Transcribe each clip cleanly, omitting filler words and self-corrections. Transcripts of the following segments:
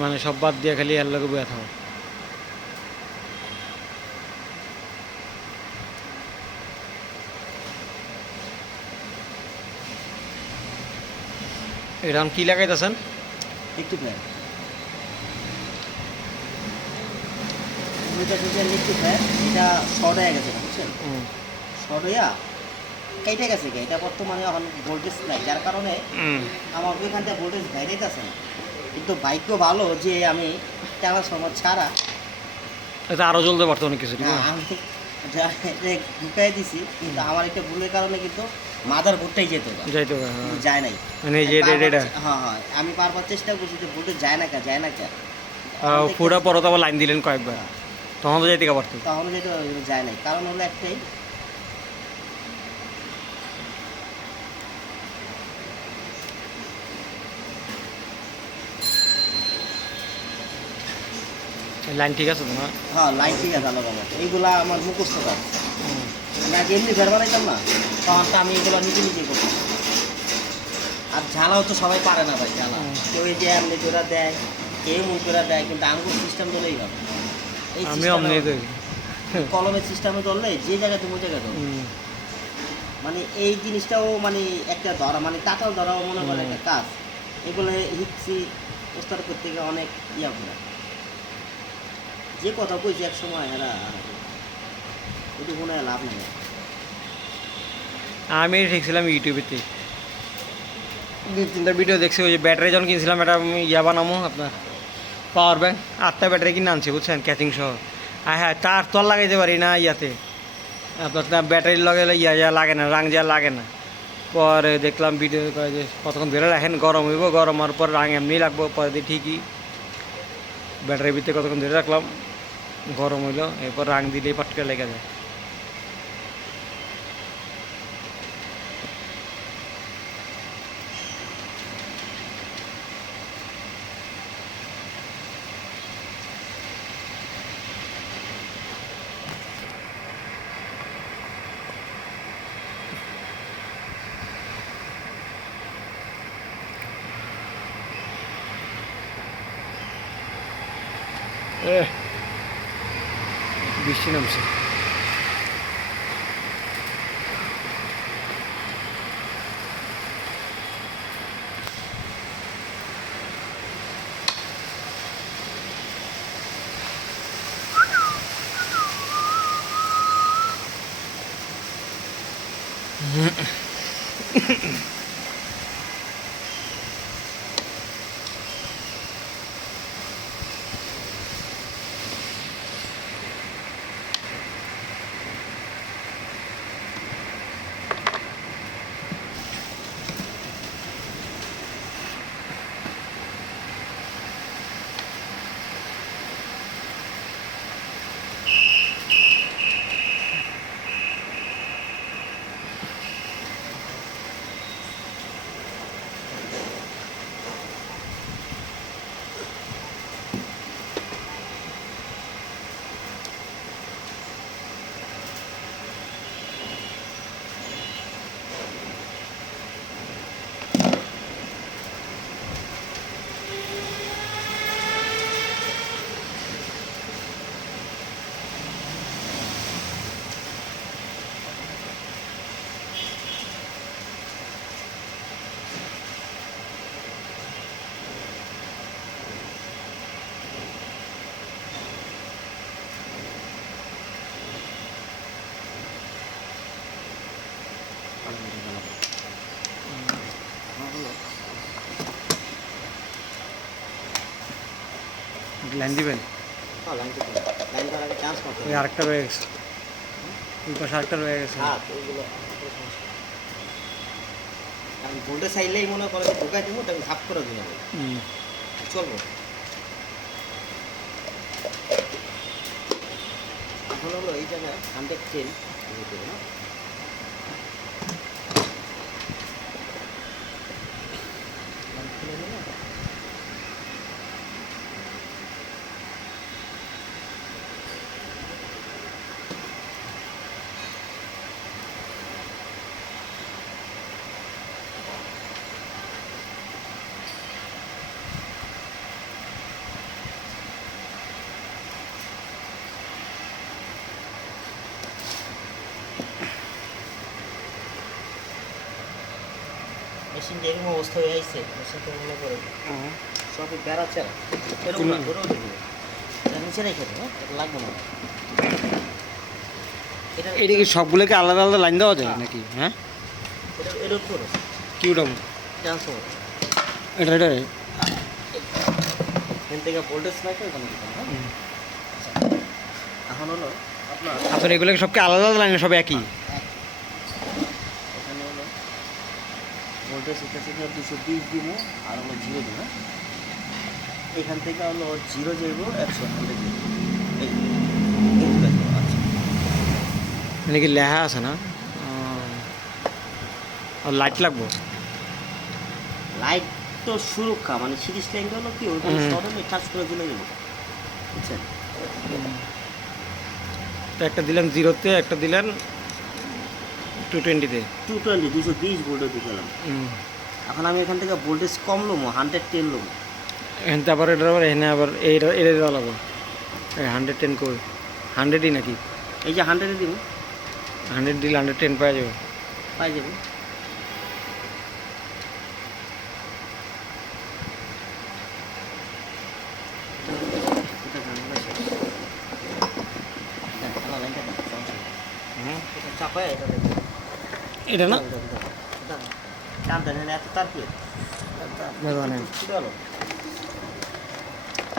মানে সব বাদ দিয়ে খালি এর লগে বইয়া থাকো। এরকম কি লাগাইতেছেন? একটু ফ্যান একটু ফ্যান এটা শর্ট হয়ে গেছে বুঝছেন, শর্ট হইয়া কেটে গেছে এটা বর্তমানে এখন ভোল্টেজ নাই, যার কারণে আমার ওইখান থেকে ভোল্টেজ বাইরে আছে না। কিন্তু বাইকও ভালো যে আমি টানার সময় ছাড়া এটা আরো জ্বলতে পারতো অনেক কিছু। আমি ঢুকাই দিছি, কিন্তু আমার একটা ভুলের কারণে কিন্তু মাদার বোর্ডটাই যেত যাইতো কিন্তু যায় নাই। মানে যে হ্যাঁ হ্যাঁ আমি বারবার চেষ্টা করছি যে ভোল্টেজ যায় না কে যায় না কে, পুরা পরত আবার লাইন দিলেন কয়েকবার, তখন তো যাইতে পারতো। তখন যেটা যায় নাই, কারণ হলো একটাই লাইন ঠিক আছে তো না? হ্যাঁ লাইন ঠিক আছে আলাদা মতো, এইগুলা আমার মুখস্থ কাজ। আমি আগে এমনি ফের বানাইতাম না, তখন তো আমি এগুলো নিজে নিজে করতাম। আর ঝালাও তো সবাই পারে না ভাই, ঝালা কেউ এই যে এমনি করে দেয়, কেউ মুখ করে দেয়, কিন্তু আঙ্গুর সিস্টেম ধরলেই হবে। এই কলমের সিস্টেমে ধরলে যে জায়গায় তুমি ওই জায়গায় ধরো, মানে এই জিনিসটাও মানে একটা ধরা, মানে কাঁচাল ধরাও মনে করে একটা কাজ। এগুলো হিকসি প্রস্তার করতে গিয়ে অনেক ইয়া করে, যে কথা কইছি এক সময় এরা এটি মনে হয় লাভ নেই। আমি দেখছিলাম ইউটিউবেতে 2-3টা ভিডিও দেখছি, ওই যে ব্যাটারি যখন কিনছিলাম এটা ইয়া বানামো আপনার পাওয়ার ব্যাংক 8টা ব্যাটারি কিনে আনছি বুঝছেন, ক্যাচিং সহ। আর হ্যাঁ তার তল লাগাইতে পারি না ইয়াতে, আপনার ব্যাটারির লগে ইয়া লাগে না, রাং যা লাগে না। পরে দেখলাম ভিডিও করে যে কতক্ষণ ধরে রাখেন, গরম হইব, গরম হওয়ার পর রাং এমনি লাগবো। পরে দিয়ে ঠিকই ব্যাটারির ভিতরে কতক্ষণ ধরে রাখলাম, গরম হইলো, এরপর রাং দিলেই পাটকে লেগে যায়। বৃষ্টি নামছে। লাইন দিবেন? ওই আরেকটা রয়ে গেছে, ওই পাশে আরেকটা রয়ে গেছে। আমি ভোল্টেজ চাইলেই মনে করে ঢুকাই দেবো, আমি ধাপ করে দিয়ে নেবো, চলবো। এখন হলো এই জায়গায় 110 না, মেশিনটা এরকম অবস্থা হয়ে আইছে, মেশিনটা মনে করে সবই বেড়াচ্ছে না, এরকম না, ওটাও দেখবে এটা নিচে রেখে দেবো, এটা লাগবে না। এটা এটা কি সবগুলোকে আলাদা আলাদা লাইন দেওয়া যায় নাকি? হ্যাঁ, এটা এর উপরে কি ওটা? ট্রান্সফর্মার এটা এটা এখান থেকে ভোল্টেজ রাখে ওখানে দিতে হবে, হ্যাঁ? এখন হলো আপনার আপনার এগুলোকে সবকে আলাদা আলাদা লাইনে সব একই? এখানে হলো ভোল্টেজ হচ্ছে 220 দিব আর হলো 0 দিব, হ্যাঁ? এখান থেকে হলো 0 যাইব 100 100 যাইব, এই এইগুলো যাইব। আচ্ছা মানে কি লেখা আছে না? আর লাইট লাগবো? লাইট তো সুরক্ষা, মানে সিরিজ লাইনটা হলো কি ওইখানে হুম। শর্ট হলে টাচ করে দিলে যাবো, বুঝছেন? তো একটা দিলেন 0-তে, একটা দিলেন 220-তে। 220 220 ভোল্টেজ দিলাম। এখন আমি এখান থেকে ভোল্টেজ কম নেবো, 110 নেবো। এখান থেকে আবার এটা আবার এখানে আবার এটা এটা দেওয়া লাগবো। 110 কই? 100ই নাকি? এই যে 100 দিব, 100 দিলে 110 পাওয়া যাবে। পাই যাবে। এটা ঝামেলা শেষ। দেন, আমার লাইনটা দেন, সমস্যা নেই। হুম, এটা চাপায় এটা দেখো। এটা না? টানতেন এত তার কি আপনার জানেন। ছুটে গেল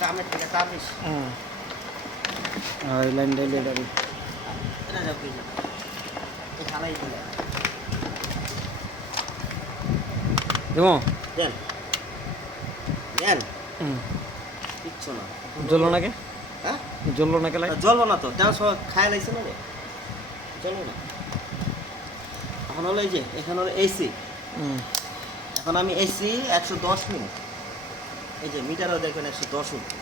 কামের থেকে তার বেশি। এই লাইনটা এটা এটা যাও কি যাবে, এই হালাই দিলে দেবো? দেন দেন, কিচ্ছু না। জ্বললো নাকি? হ্যাঁ, জ্বললো নাকি লাইট? জ্বলবো না তো, ডান্স খায় লাগছে না রে, জ্বলবো না। এখন হলো এই যে এখানে হলো এসি, এখন আমি এসি 110 নিব। এই যে মিটারও দেখবেন 110 উঠবো,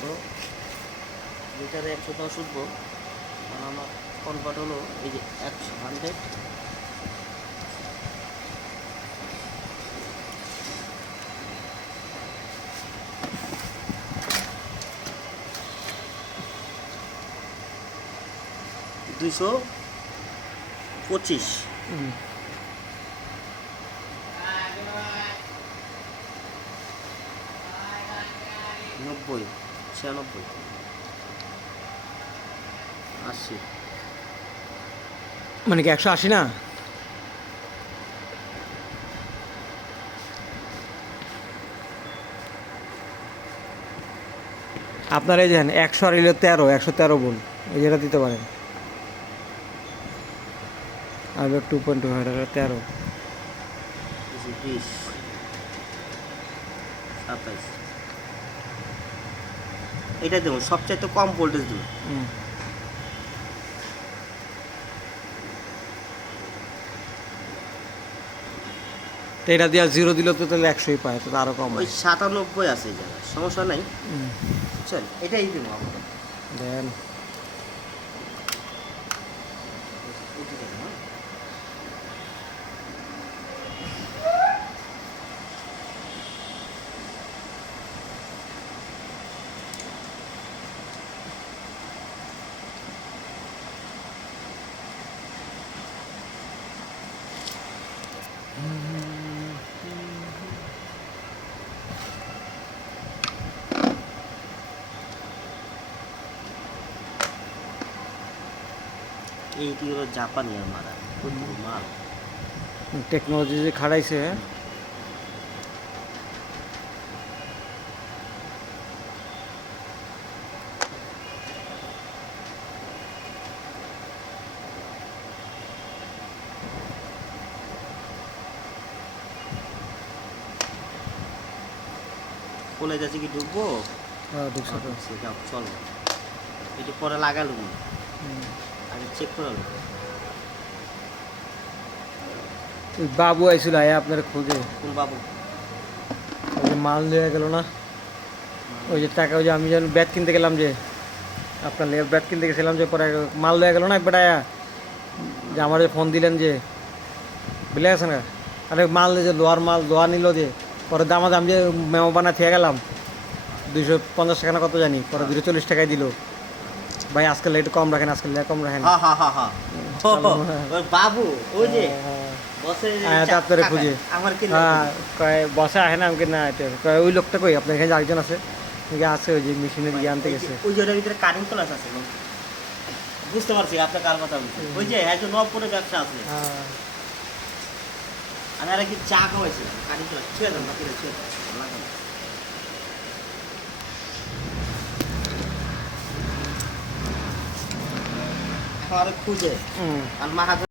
তো মিটারে 110 উঠবো। কারণ আমার কনভার্ট হলো এই যে 100 225 90 96 80 মানে কি 180 না? আপনার এই দেখেন 100 আর 113 বল, এই যেটা দিতে পারেন। আর 2.2 13। 20 27 এটা দেবো সবচাইতে কম ভোল্টেজ দেবো। তো এটা দিয়া 0 দিলে তো তাহলে 100ই পায়, তো আরও কম ওই হয়। 97 আছে এই জায়গায়, সমস্যা নাই, বুঝছেন? এটাই দেবো আমরা। দেন এইটি হলো জাপানি আমার মাল। টেকনোলজি যে খাড়াইছে। বলে যাচ্ছে কি ঢুকবো, ঢুকছে তো। যাও চলো, এটি পরে লাগালো না, আগে চেক করালো। ওই বাবু আইছিল আয়া আপনার খোঁজে, কোন বাবু? ওই যে মাল নিয়ে গেল না, ওই যে টাকা, ওই যে আমি যখন ব্যাট কিনতে গেলাম, যে আপনার লেগে ব্যাট কিনতে গেছিলাম, যে পরে মাল লয়ে গেল না একবার আয়া, যে আমার ফোন দিলেন যে বুঝলে গেছেন না? আরে মাল যে লোহার মাল লোহা নিল, যে পরে দাম যে মেমো বানা থেকে গেলাম 250 টাকা না কত জানি, পরে 240 টাকায় দিল। ভাই আজকাল একটু কম রাখেন, আজকাল কম রাখেন। হ্যাঁ হ্যাঁ হ্যাঁ হ্যাঁ, ওই বাবু, ওই যে বসে তারপরে খুঁজে আমার কি হ্যাঁ কয় বসে আসে না আমাকে না এতে কয় ওই লোকটা কই আপনার এখানে আরেকজন আছে নাকি আছে ওই যে মেশিনের ইয়ে আনতে গেছে ওই যে ওটার ভিতরে কাটিং ক্লাস আছে লোক। বুঝতে পারছি আপনার কার কথা বলছেন। ওই যে হ্যাঁ যে নবপুরে ব্যবসা আছে হ্যাঁ আমি আর কি চা খাওয়াইছিলাম কাটিং ক্লাস ছুঁয়ে দেন বাকি ছুঁয়ে দেন এখন আর খুঁজে হুম আর মাহাজন